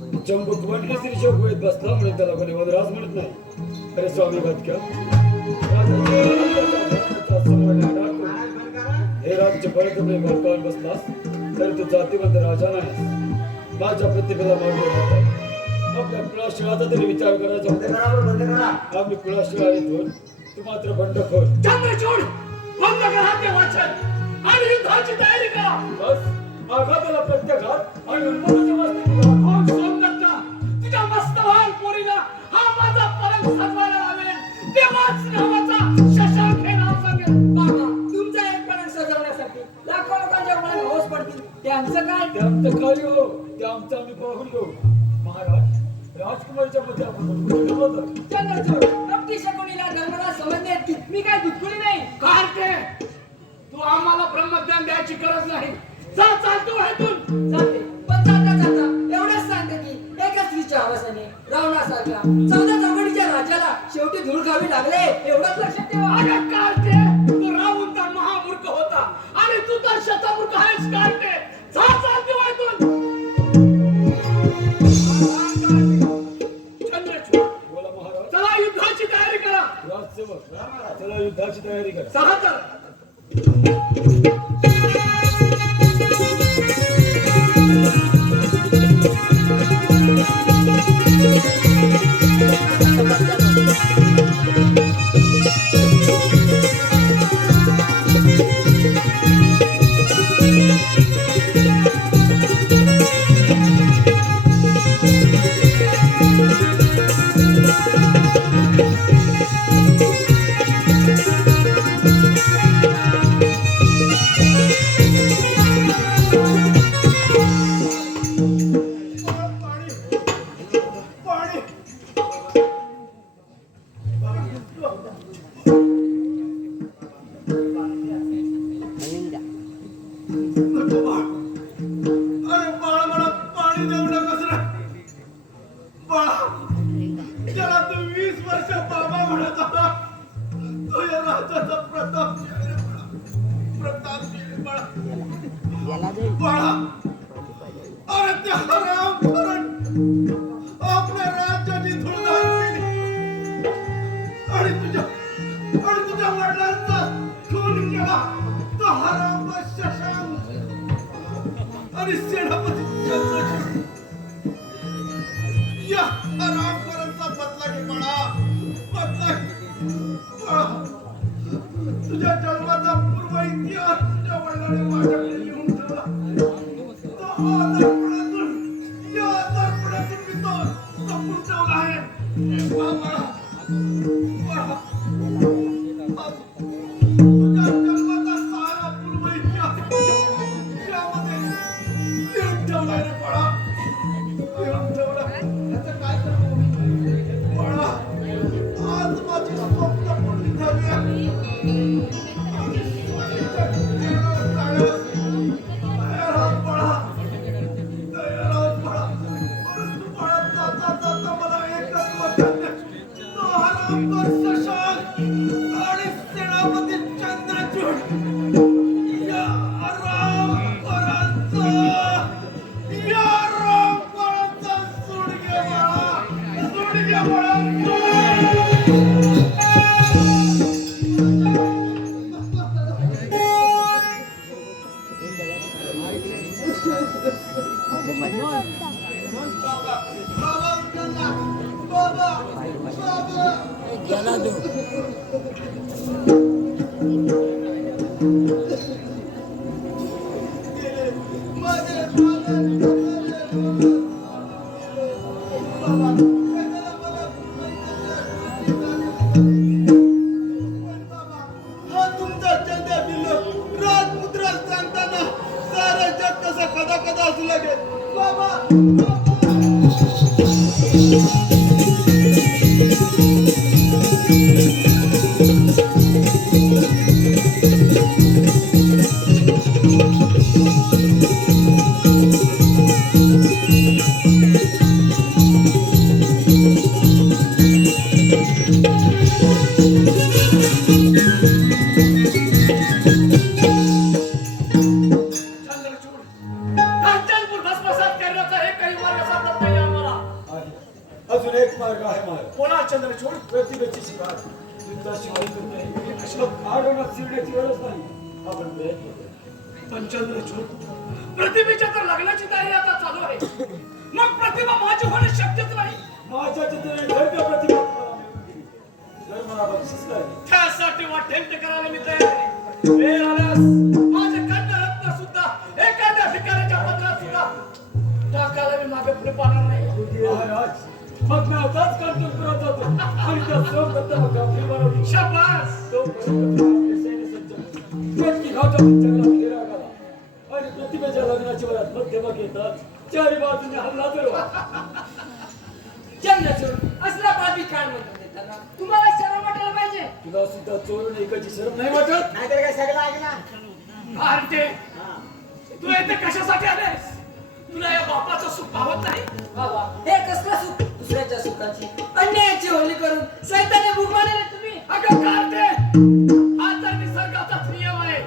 चंबूक वडले श्री शोकवेत बसला? म्हणून त्याला कोणी वदराज म्हणत नाही. अरे स्वामी भटक्या. हे राज्य परत प्रेम भडकावून बसलास तर तू जातीवंत राजा नाही माझ्या प्रतिभेला मागे आपल्या कुळाशिळाचा तरी विचार करायचा आम्ही कुळाशिळ आणि थोर तू मात्र बंडखोर चंद्रचूड बंद करा ते वाचन. आणि युद्धाची तयारी करा. बस आघाताला प्रत्याघात आणि उन्मादाच्या वास्ते हा माझा परम सजवायला लावेल तेव्हाच नावाचा शशांक हे नाव सांगेल बाबा तुमचा एक पण सजवण्यासाठी लाखो लोकांच्या मनात हौस पडतील. ते आमचं काय? ते आमचं काय हो? ते आमचं आम्ही पाहून घेऊ. महाराज राजकुमारीच्या मध्ये आपण होतं चंद्रचूड कपटी शकुनीला धर्मला मी काय दुधकुळी नाही? कार्टे तू? आम्हाला ब्रह्मज्ञान द्यायची गरज नाही. जा चालतो हेतून जाता. एका स्त्रीच्या आवासाने रावणासारख्या चौदा चौघडीच्या राजाला शेवटी धूळ खावी लागले. एवढंच लक्षात ठेवा. अरे कार्टे तू राहून तर महामूर्ख होता. आणि तू तर शतमूर्ख आहेस कार्टे जा चला युद्धाची तयारी करा. चला युद्धाची तयारी करा. चला तर हा बोला चंद्रचूड प्रतिभेची शिकार तुमचा शिवाय तुम्ही अशोक आडोनात शिरण्याची गरज नाही. आपण प्रयत्न करू पण चंद्रचूड प्रतिभेच्या तर लग्नाची तयारी आता चालू आहे. मग प्रतिभा माझी होणे शक्यच नाही. माझ्या चित्राने घडत्या प्रतिभा तुम्हाला मिळवून दिली. जर मला बक्षीस काय त्यासाठी वाटेल ते करायला मी तयार आहे. वेळ आल्यास माझे कन्या सुद्धा एखाद्या ठिकाणाच्या पदरात सुद्धा टाकायला मी मागे पुढे पाहणार नाही. महाराज मग मी आताच कांतूरपुरात जातो आणि त्या सोबत बनवली शाबास! पर्यंत आपले करू. फिरा गेला आणि प्रतिभेच्या लग्नाची वरात मध्यमक येतात. चारी बाजूने हल्ला असला कान ते त्यांना तुम्हाला शरम वाटायला पाहिजे? तुला सुद्धा चोरून एकाची शरम नाही वाटत? नाहीतर काय सगळं ऐकला आरटे तू येथे कशासाठी आलेस? तुला या बापाचं सुख भावत नाही? बाबा हे कसलं सुख? दुसऱ्याच्या सुखाची अन्यायाची होली करून सैताने भूक तुम्ही अगं कारटे हा तर निसर्गाचाच नियम आहे.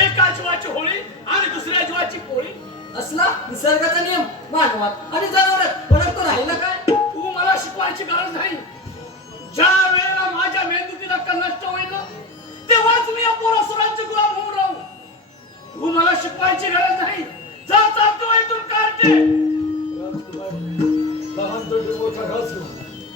एका जीवाची होळी आणि दुसऱ्या जीवाची पोळी. असला निसर्गाचा नियम मानवात आणि जनावरात परत तो राहिला काय? तू मला शिकवायची गरज नाही. ज्या वेळेला माझ्या मेहनतीला अक्कल नष्ट होईल तेव्हाच मी या पोरासुरांचे गुलाम होऊन राहू. तू मला शिकवायची गरज नाही. जा चालतो इथून काढते. तोंडी मोठा घास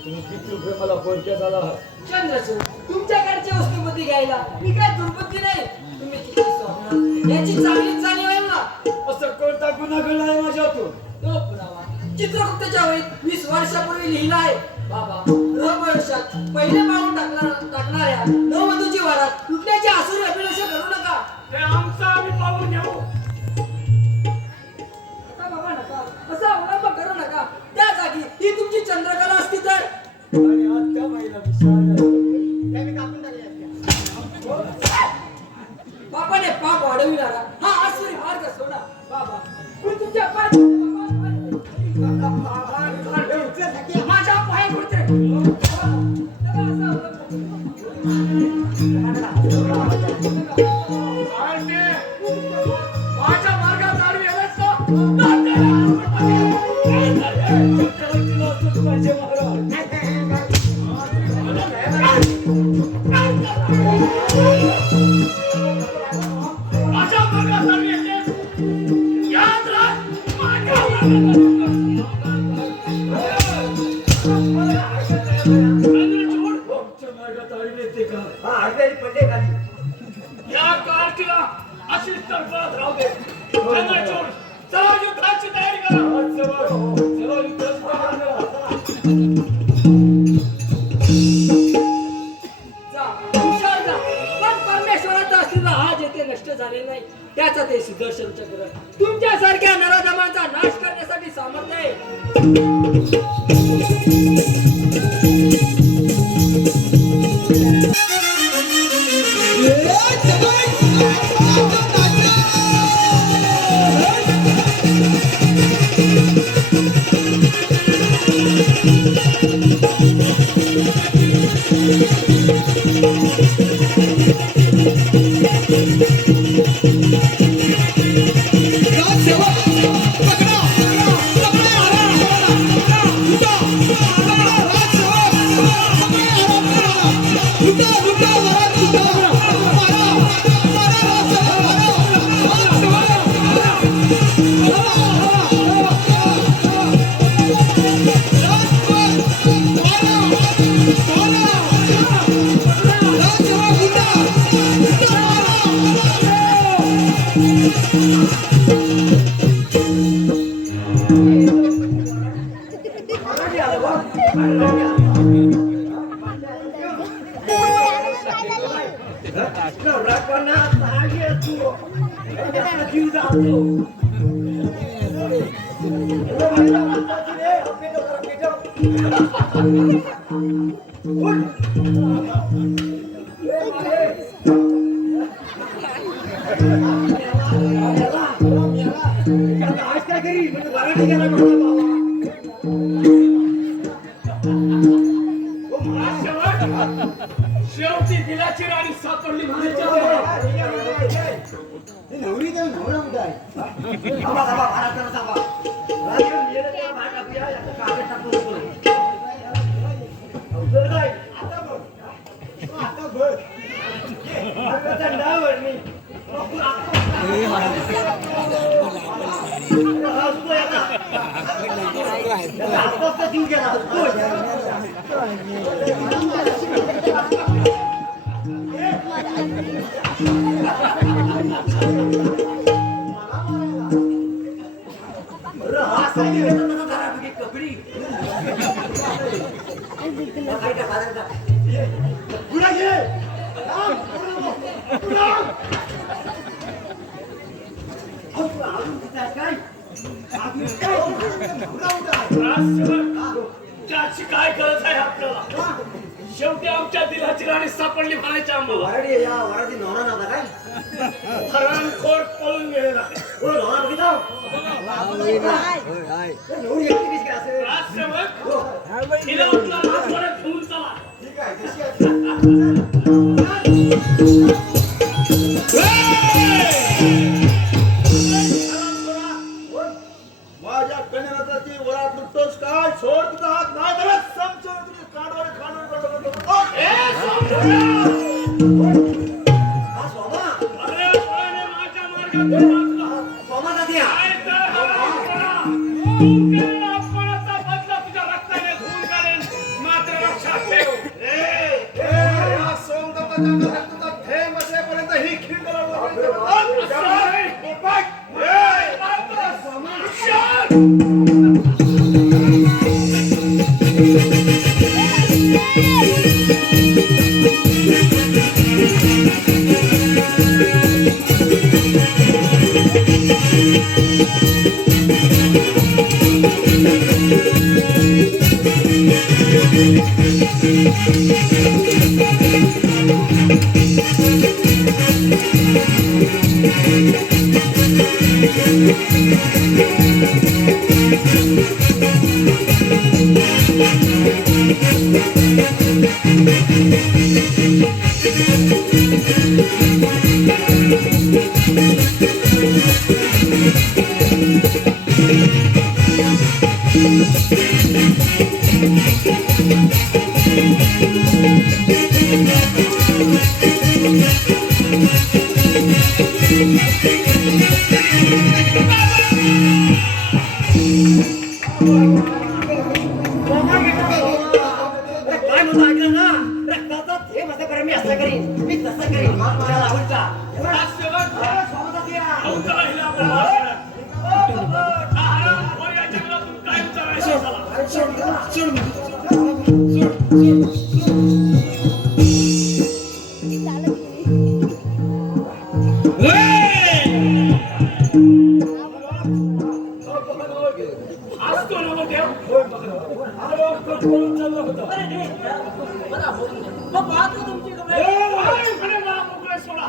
तुम्ही किती रुपये मला पोरक्यात आला आहात चंद्रचूड तुमच्याकडच्या वस्तुमती घ्यायला मी काय दुर्बुद्धी नाही? तुम्ही किती स्वप्नात याची चांगली जाणीव आहे मला असं कोणता गुन्हा घडला आहे माझ्यातून? तो पुरावा. चित्रगुप्तच्या वहीत वीस वर्षापूर्वी लिहिला आहे. बाबा नव वर्षात पहिले पाऊल टाकणार टाकणाऱ्या नववधूची वरात कुठल्याची आसुरी अभिलाषा करू नका. ते आमचं आम्ही पाहून घेऊ. चंद्रकला असती तर. त्याचा ते सुदर्शन चक्र तुमच्यासारख्या नराधमांचा नाश करण्यासाठी सामर्थ्य आहे. 우리들 나오랍니다. 가봐 가봐 말았잖아 가봐. 라디오 얘네 내가 말 같이야 약간 가게 잡고 보는. 내가 아까 뭐 아까 뭐 아까 잘 나와니. 예 말았어. 아까 때 튕겨라. 또. त्याची काय गरज आहे आपल्याला शेवटी आमच्या दिलाची राणी सापडली म्हणायची आम्हाला वराडी या वराडी नवरा नव्हता काय हरणखोर पळून गेलेला आहे. हो नवरा बघितला एवढी एकटी कशी काय असेल राजसेवक हो. तिला आपला राजवाड्यात घेऊन चला ठीक आहे कशी आहे माझ्या कन्याची वरात लुटतोस काय सोड तुझा हात नाही तर समजून तुझी काढवारे खांडवारे ए, अरे आज तो नवदेव चालला होता मग पाहतो तुमची कपडे काय म्हणे मला मोकळे सोडा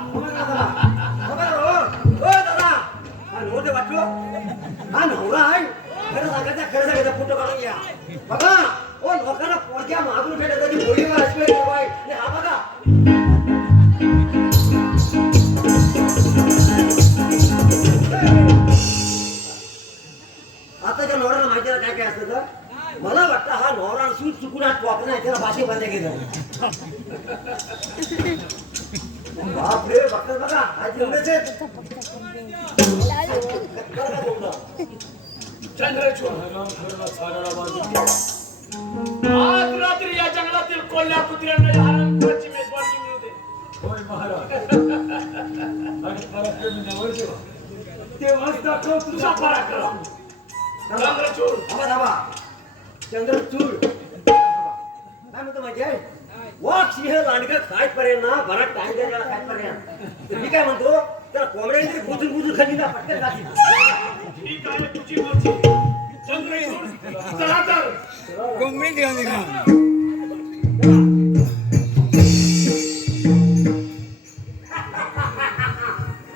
बघा हो. ओ दादा हा नवरदेव वाटलो हा आहे ओ लोकांना पोरक्या मागून असले हा बघा. आताच्या नवऱ्याला माहिती आहे काय काय असतं तर? मला वाटतं हा नवरा असून चुकून हा टॉप नाही त्याला भाषे बंद केलं. बापरे बघतात बघा. आज आहेत आज रात्री या जंगलातील कोल्ह्या कुत्र्यांना या हरणखोराची मेजवानी मिळू दे. होय महाराज. तेव्हाच दाखव तुझा. पराक्रम. चंद्रचूड. थांबा थांबा. चंद्रचूड. काय म्हणतो आहे? वाघ सिंह लांडगं खायपर्यंत ना बराच टाइम द्यायला खायपर्यंत तर मी काय म्हणतो त्याला कोंबड्याने तरी बुजून खाली ना पटकन. ठीक आहे तुझी मर्जी. चला तर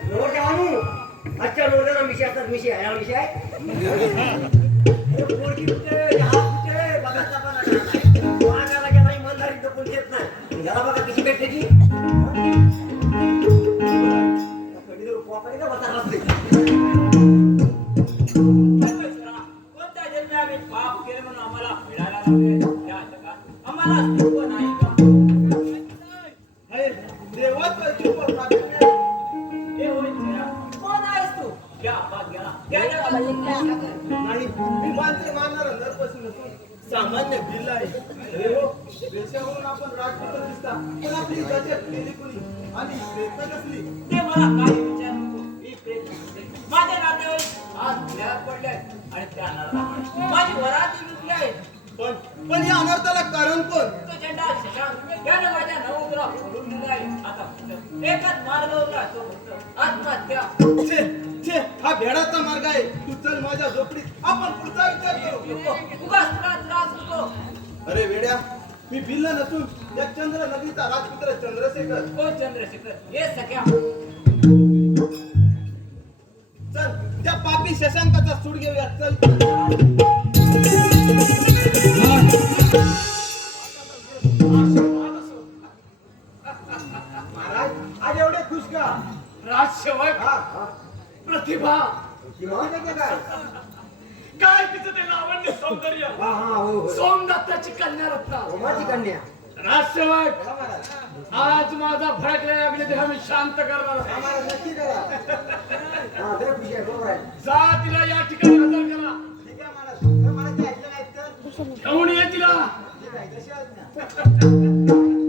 नवरदेवानू, आजच्या नवरदेवाला मिशी असतात मिशी फक्त. एकच मार्ग होता तो फक्त. आत्महत्या. छे छे हा भेडाचा मार्ग आहे. तू चल माझ्या झोपडीत. आपण पुढचा विचार करू. नको उगाच तुला त्रास होतो. अरे वेड्या मी भिल्ल नसून या चंद्र नदीचा राजपुत्र चंद्रशेखर. हो चंद्रशेखर? हे सख्या. चल त्या पापी शशांकाचा सूड घेऊया. चल. सोमदत्ताची कन्या रत्ना. रोमाची कन्या. राजसेवक. आज माझा भडकलेला अग्निदेह मी शांत करणार नक्की करा. हा लय खुशी आहे बरोबर आहे. जा तिला या ठिकाणी हजर करा. ठीक आहे महाराज तर मला ते ऐकलं नाही तर? घेऊन ये तिला. ठीक आहे जशी आज्ञा.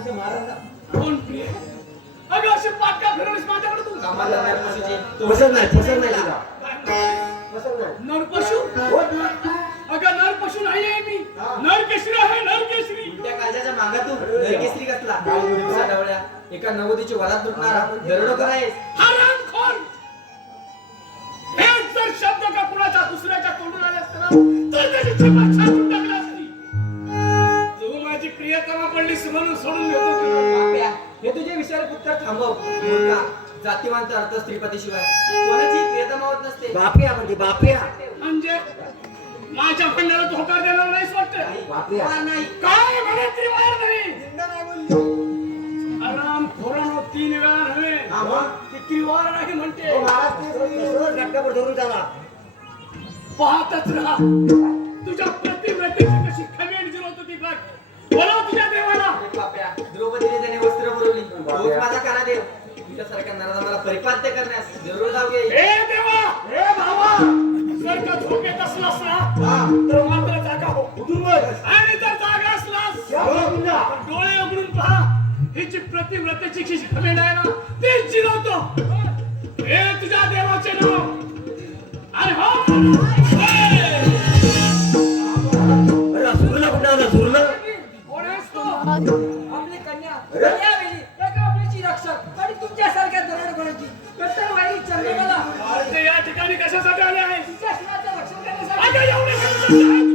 म्हणजे महाराज कोण? प्रिय अगं अशी पाटका फिरवलीस माझ्याकडे तू? कामाला नाही पसंत. पसंत नाही पसंत नाही तुला. पसंत नाही. नरपशु हो. अगं नरपशु नाही आहे मी. हा. काळजाच्या नरकेसरी कसला? एका नवोदीची वरात लुटणारा. हरामखोर हेच जर शब्द का कुणाच्या दुसऱ्याच्या तोंडून आले असते ना तर त्याची छापा छापून हे तुझे विचार उत्तर थांबव जातीवांचा अर्थ स्त्रीपती शिवाय. कोणाची प्रियतमा होत नसते. बापिया म्हणजे बापिया म्हणजे माझ्या तू होकार देणार नाहीस वाटतं? बापिया नाही. काय म्हणे त्रिवार नाही? जिंदा नाही बोलली. आराम खोरानो तीन वेळा नव्हे. हा? ती त्रिवार नाही म्हणते. ते रट्ट्यावर धरून त्याला पाहतच राहा. तुझ्या प्रतिव्रतेची कशी खमेंड जिरवत होती बघ. बोलव तुझ्या देवाला. तुझ्यासारख्या नराला मला परिपाद्य करण्यास जरूर घे हे देवा! हे भावा! जर का झोप येत असलास ना तर मात्र जागा हो. उठून बस आणि जर जागा असलास तर डोळे उघडून पहा. हिची प्रतिव्रतेची कशी खमेंड आहे ना तेच जिरवतो. हे तुझ्या देवाचे नाव. आणि हो! हे! अरे सुरला कुठं आला? सुरला? कोण आहेस तू? Yeah.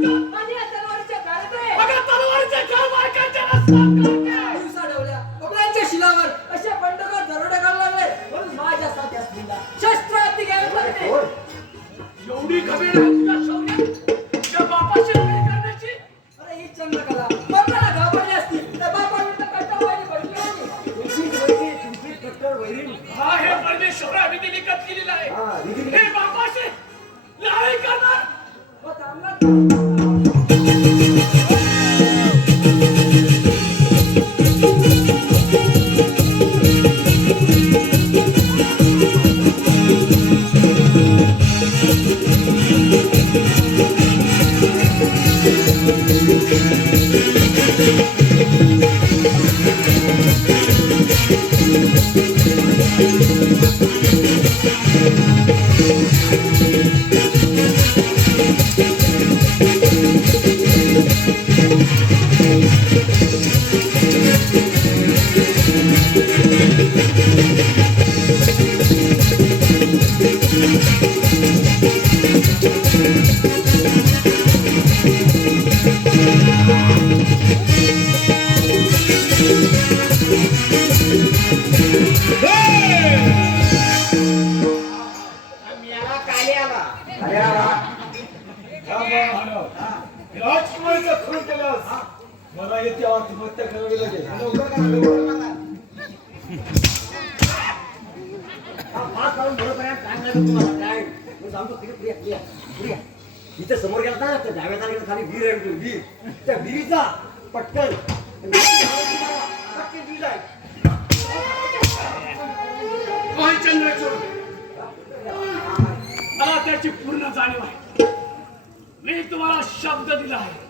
शब्द दिला आहे.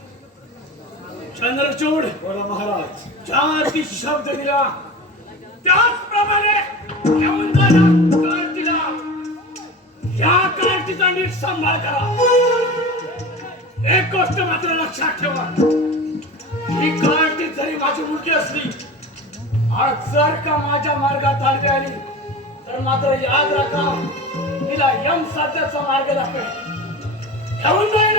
चंद्रचूड बोला महाराज. ज्या शब्द दिला. त्याचप्रमाणे कार्तीला या कार्तीचा नीट सांभाळ करा. एक गोष्ट मात्र लक्षात ठेवा. ही कार्ती जरी माझी मुलगी असली आज जर का माझ्या मार्गात आडवी आली तर मात्र याद राखा तिला यम साध्याचा मार्ग दाखवेल. घेऊन जाईल